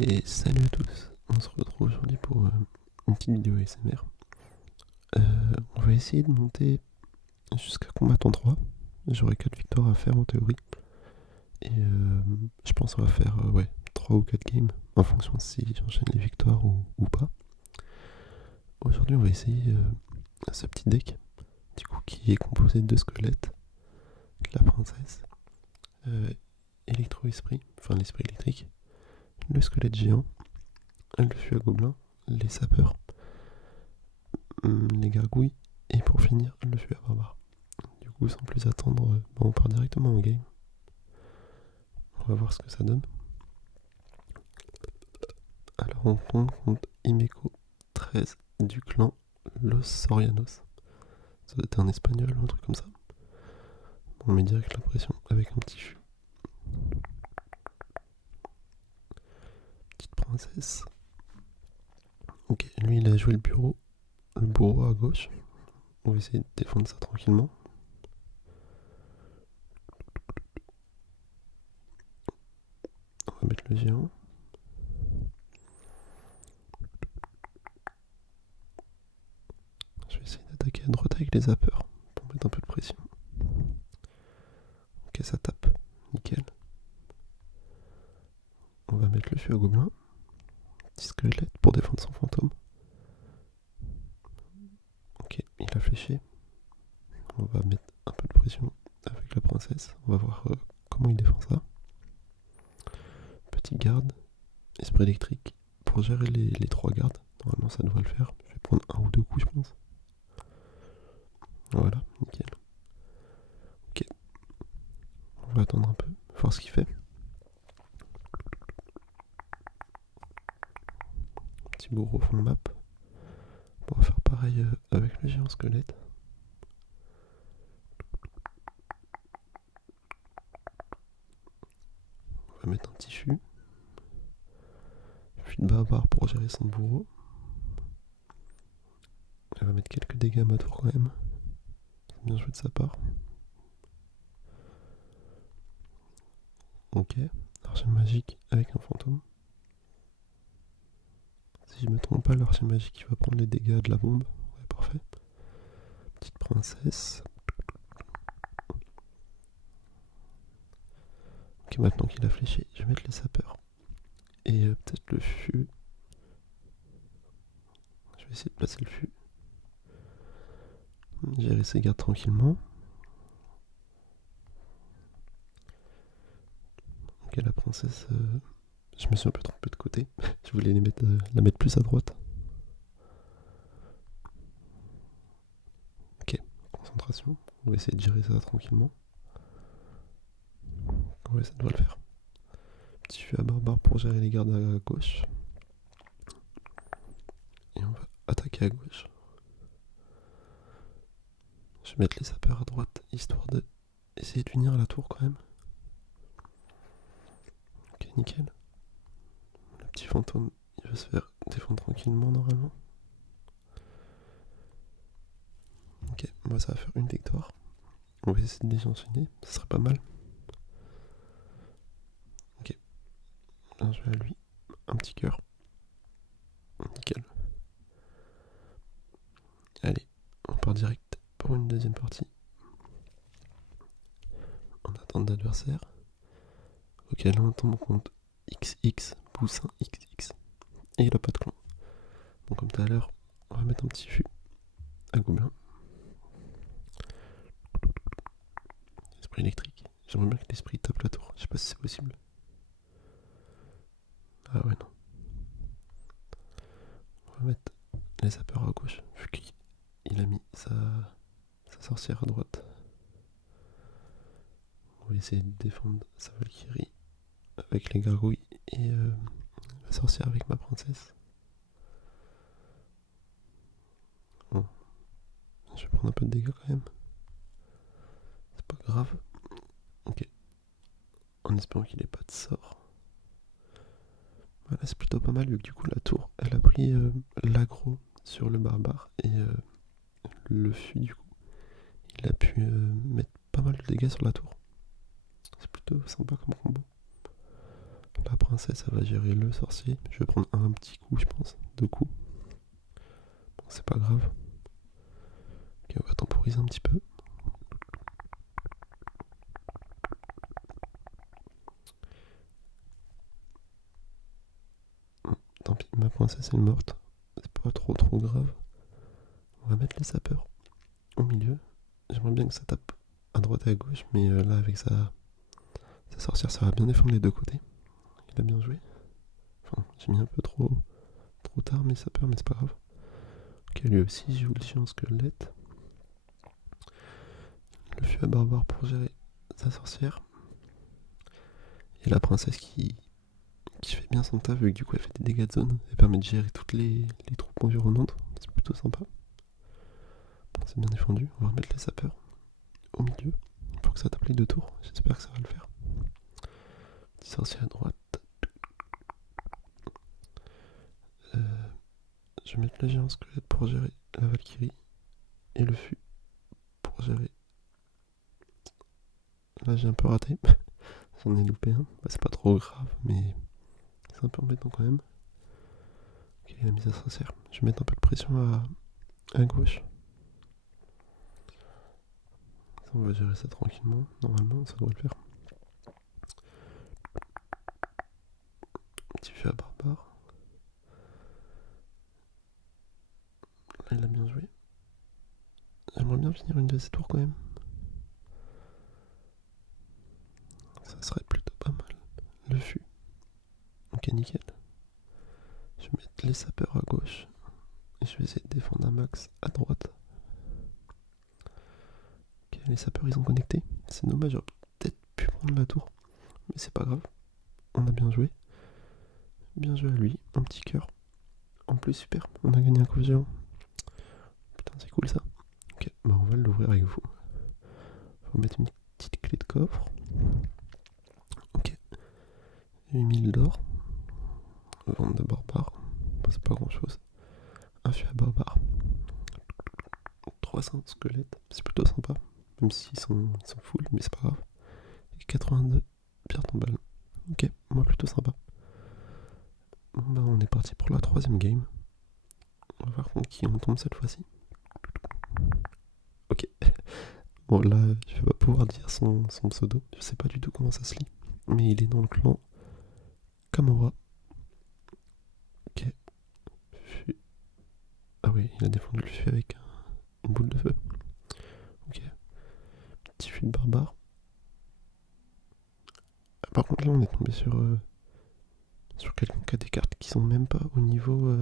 Et salut à tous, on se retrouve aujourd'hui pour une petite vidéo ASMR. On va essayer de monter jusqu'à combattant 3. J'aurai 4 victoires à faire en théorie. Et je pense qu'on va faire 3 ou 4 games en fonction de si j'enchaîne les victoires ou pas. Aujourd'hui on va essayer ce petit deck du coup, qui est composé de squelettes, de la princesse, électro-esprit, enfin l'esprit électrique, le squelette géant, le fût à gobelins, les sapeurs, les gargouilles, et pour finir, le fût à barbare. Du coup, sans plus attendre, on part directement en game. On va voir ce que ça donne. Alors, on tombe contre Imeco 13 du clan Los Sorianos. Ça doit être un espagnol ou un truc comme ça. On met direct la pression avec un petit fût. Petite princesse. Ok, lui il a joué le bourreau à gauche. On va essayer de défendre ça tranquillement. On va mettre le géant. Je vais essayer d'attaquer à droite avec les zappers pour mettre un peu de pression. Ok, ça tape. Nickel. On va mettre le fût à gobelin. Petit squelette pour défendre son fantôme. Ok, il a fléché. On va mettre un peu de pression avec la princesse. On va voir comment il défend ça. Petit garde, esprit électrique pour gérer les 3 gardes. Normalement ça devrait le faire. Je vais prendre un ou 2 coups je pense. Voilà, nickel. Ok. On va attendre un peu, voir ce qu'il fait. Petit bourreau fond de map. On va faire pareil avec le géant squelette. On va mettre un petit fût. Fût de barbare pour gérer son bourreau. On va mettre quelques dégâts à ma tour quand même. C'est bien joué de sa part. Ok, archer magique avec un fantôme. Si je me trompe pas, l'archer magique il va prendre les dégâts de la bombe. Ouais, parfait. Petite princesse. Ok, maintenant qu'il a fléché, je vais mettre les sapeurs. Et peut-être le fût. Je vais essayer de placer le fût. Gérer ses gardes tranquillement. Ok, la princesse. Je me suis un peu trompé de côté. Je voulais la mettre plus à droite. Ok, concentration. On va essayer de gérer ça tranquillement. Ouais, ça devrait le faire. Petit fût à barbare pour gérer les gardes à gauche. Et on va attaquer à gauche. Je vais mettre les sapeurs à droite, histoire de essayer de finir la tour quand même. Ok, nickel. Le petit fantôme, il va se faire défendre tranquillement normalement. Ok, moi ça va faire une victoire. On va essayer de les enchaîner, ça serait pas mal. Ok, là je vais à lui. Un petit cœur. Nickel. Allez, on part direct pour une deuxième partie. En attente d'adversaire. Ok, là on tombe contre XX, Poussin XX. Et il a pas de clan. Bon, comme tout à l'heure, on va mettre un petit fût à gobelin. Esprit électrique. J'aimerais bien que l'esprit tape la tour. Je sais pas si c'est possible. Ah ouais, non. On va mettre les sapeurs à gauche, vu qu'il a mis sa sorcière à droite. On va essayer de défendre sa Valkyrie avec les gargouilles et la sorcière avec ma princesse. Bon, je vais prendre un peu de dégâts quand même. C'est pas grave. Ok. En espérant qu'il ait pas de sort. Voilà, c'est plutôt pas mal vu que du coup la tour, elle a pris l'aggro sur le barbare et le fût du coup. Il a pu mettre pas mal de dégâts sur la tour. C'est plutôt sympa comme combo. la princesse, elle va gérer le sorcier. Je vais prendre un petit coup, je pense. 2 coups. Bon, c'est pas grave. Ok, on va temporiser un petit peu. Tant pis, ma princesse est morte. C'est pas trop grave. On va mettre les sapeurs au milieu. J'aimerais bien que ça tape à droite et à gauche, mais là, avec sa sorcière, ça va bien défendre les deux côtés. Il a bien joué. Enfin, j'ai mis un peu trop tard mes sapeurs, mais c'est pas grave. Ok, lui aussi, il joue le géant squelette. Le fût à barbare pour gérer sa sorcière. Et la princesse qui fait bien son taf, vu que du coup elle fait des dégâts de zone. Elle permet de gérer toutes les troupes environnantes. C'est plutôt sympa. Bon, c'est bien défendu. On va remettre les sapeurs au milieu pour que ça tape les 2 tours. J'espère que ça va le faire. Petit sorcier à droite. Je vais mettre le géant squelette pour gérer la Valkyrie. Et le fût pour gérer. Là j'ai un peu raté. J'en ai loupé un. Bah, c'est pas trop grave, mais c'est un peu embêtant quand même. Ok, il a mis sa sorcière. Je vais mettre un peu de pression à gauche. On va gérer ça tranquillement. Normalement, ça devrait le faire. Petit fût à barbare. Là, il a bien joué. J'aimerais bien finir une de ces tours quand même. Ça serait plutôt pas mal. Le fût. Ok, nickel. Je vais mettre les sapeurs à gauche. Et je vais essayer de défendre un max à droite. Ok, les sapeurs ils ont connecté. C'est dommage, j'aurais peut-être pu prendre la tour. Mais c'est pas grave. On a bien joué. Bien joué à lui. Un petit cœur. En plus, super. On a gagné un coup géant. Putain, c'est cool ça. Ok, bah on va l'ouvrir avec vous. On va mettre une petite clé de coffre. Ok. 8000 d'or. Vente de barbare. Bah, c'est pas grand chose. Un fût à barbare. 300 squelettes. C'est plutôt sympa. Même s'ils sont full, mais c'est pas grave. Et 82 pierres tombales. Ok, moi plutôt sympa. Bon bah on est parti pour la 3ème game. On va voir contre qui on tombe cette fois-ci. Ok. Bon là, je vais pas pouvoir dire son pseudo. Je sais pas du tout comment ça se lit. Mais il est dans le clan Kamora. Ok. Ah oui, il a défendu le fût avec une boule de feu. Ok. Petit fût de barbare. Ah, par contre là on est tombé sur quelqu'un qui a des cartes qui sont même pas au niveau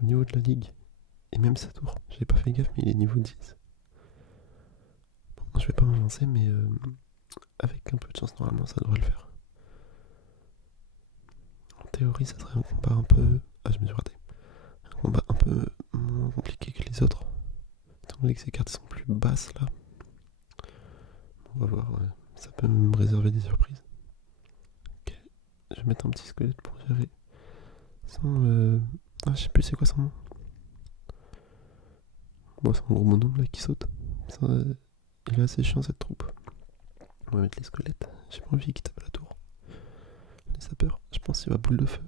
de la ligue. Et même sa tour. J'ai pas fait gaffe mais il est niveau 10. Bon, je vais pas m'avancer mais avec un peu de chance normalement ça devrait le faire. En théorie ça serait un combat un peu... Ah je me suis raté. Un combat un peu moins compliqué que les autres. Étant donné que ces cartes sont plus basses là. On va voir, ça peut me réserver des surprises. Ok, je vais mettre un petit squelette pour gérer son... Ah, je sais plus c'est quoi son nom. Bon, c'est un gros bonhomme là qui saute. Ça, il est assez chiant cette troupe. On va mettre les squelettes. J'ai pas envie qu'il tape à la tour. Les sapeurs, je pense qu'il va boule de feu.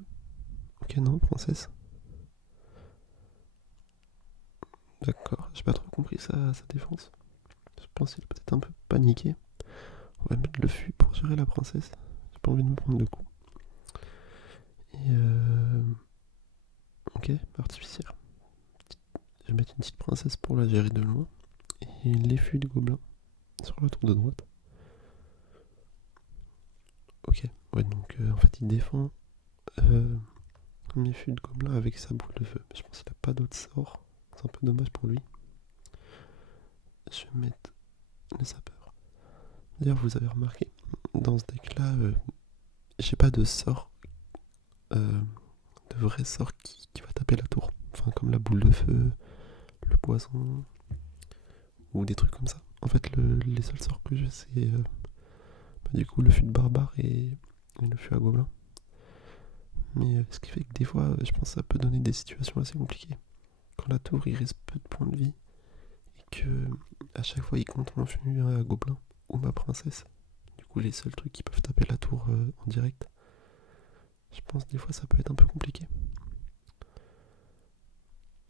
Ok, non, princesse. D'accord, j'ai pas trop compris sa défense. Je pense qu'il a peut-être un peu paniqué. On va mettre le fût pour gérer la princesse. J'ai pas envie de me prendre de coups. Et ok, artificière. Je vais mettre une petite princesse pour la gérer de loin. Et les fûts de gobelins sur la tour de droite. Ok, ouais, donc en fait il défend les fûts de gobelins avec sa boule de feu. Je pense qu'il a pas d'autre sort. C'est un peu dommage pour lui. Je vais mettre les sapeurs. D'ailleurs, vous avez remarqué, dans ce deck là, j'ai pas de sort, de vrai sort qui va taper la tour. Enfin, comme la boule de feu, le poison, ou des trucs comme ça. En fait, les seuls sorts que j'ai, c'est du coup le fût de barbare et le fût à gobelin. Mais ce qui fait que des fois, je pense que ça peut donner des situations assez compliquées. Quand la tour, il reste peu de points de vie, et que à chaque fois, il compte mon fût à gobelin ou ma princesse. Du coup, les seuls trucs qui peuvent taper la tour en direct, Je pense des fois ça peut être un peu compliqué.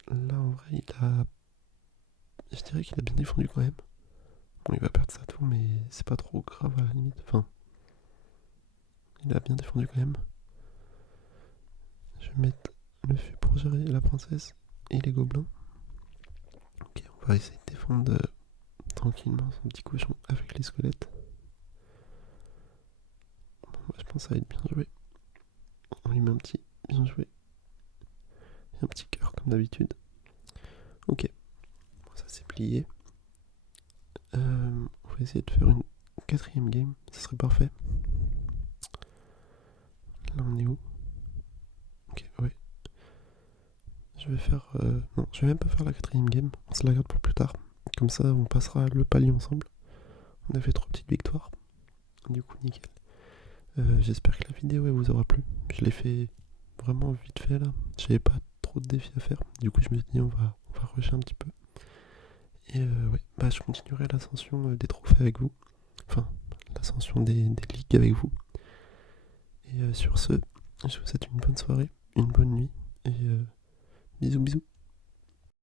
Là en vrai je dirais qu'il a bien défendu quand même. Bon, il va perdre sa tour, mais c'est pas trop grave à la limite. Enfin, il a bien défendu quand même. Je vais mettre le fût pour gérer la princesse et les gobelins. Ok, on va essayer de défendre tranquillement son petit cochon avec les squelettes. Bon, bah, je pense que ça va être bien joué. On lui met un petit bien joué. Et un petit cœur comme d'habitude. Ok, bon, ça c'est plié. On va essayer de faire une quatrième game, ça serait parfait. Là on est où? Ok, ouais. Je vais faire... non, je vais même pas faire la quatrième game, on se la garde pour plus tard. Comme ça on passera le palier ensemble. On a fait 3 petites victoires. Du coup nickel. J'espère que la vidéo elle vous aura plu. Je l'ai fait vraiment vite fait là. J'avais pas trop de défis à faire. Du coup je me suis dit on va rusher un petit peu. Et ouais, bah je continuerai l'ascension des trophées avec vous. Enfin, l'ascension des ligues avec vous. Et sur ce, je vous souhaite une bonne soirée, une bonne nuit. Et bisous bisous.